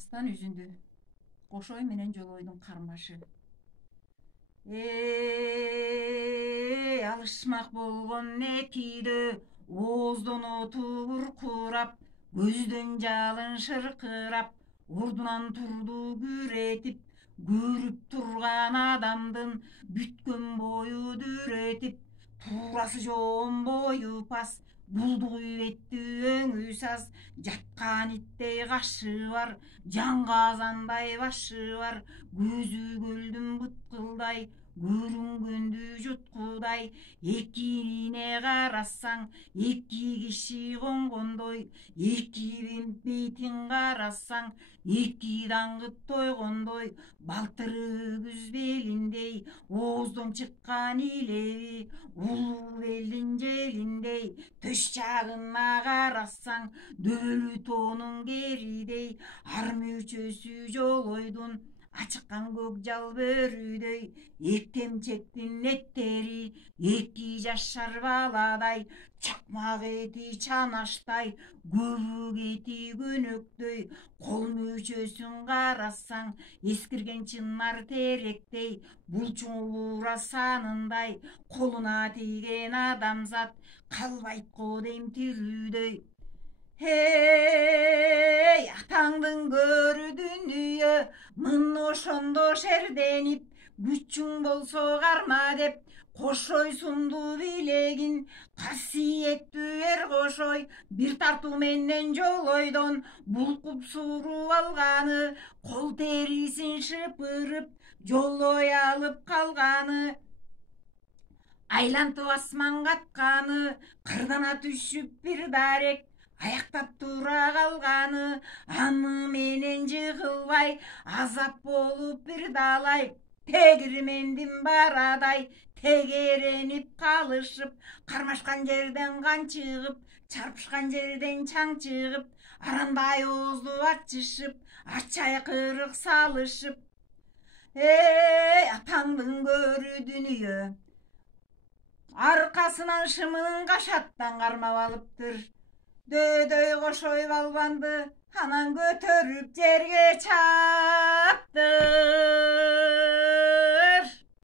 Астан үзүндү кошой менен жолойдун кармашы. Алышмак болгон этидө ооздон оту буркурап, көздөн жалын шыркырап, ордунан турду күретип, көрүп турган адамдын бүткөн бою дүретип, туурасы жоон бою пас, булдугу бетти өңү саз, жаткан иттей кашы бар, жаңгазандай башы бар, көзү көлдүн быткылдай, көрүнгөндү жуткудай, экинине карасаң, эки киши конгондой, эки бетин карасаң, эки даңгыт тойгондой, балтыры күз белиндей, ооздон чыккан илеби, улуу белдин желиндей, төш жагына карасаң, дөбөлү тоонун керидей, ар мүчөсү жолойдун ачыккан көк жал бөрүдөй, эктемчектин эттери эки жашар баладай, чакмак эти чанаштай, көбүк эти көнөктөй, кол мүчөсүн карасаң, эскирген чынар теректей, булчуңулуура санындай, колуна тийген адамзат калбайт го дейм тирүүдөй. Атаңдын көрү дүнүйө, мын ошондо шерденип, күчүң болсо карма деп, кошой сунду билегин, касиеттүү эр кошой, бир тартуу менен жолойдон булкуп сууруп алганы, кол терисин шыпырып, жолой алып калганы, айлантып асман катканы, кырдана түшүп бир дарек, аяктап тура калганы, аны менен жыгылбай, азап болуп бир далай, тегирмендин барадай, тегеренип калышып, кармашкан жерден кан чыгып, чарпышкан жерден чаң чыгып, арандай оозду ачышып, ачай кырык салышып. Атаңдын көрү дүнүйө, аркасынан шымынын кашаттан кармап алыптыр. Дөдөй кошой балбанды анан көтөрүп жерге чапты.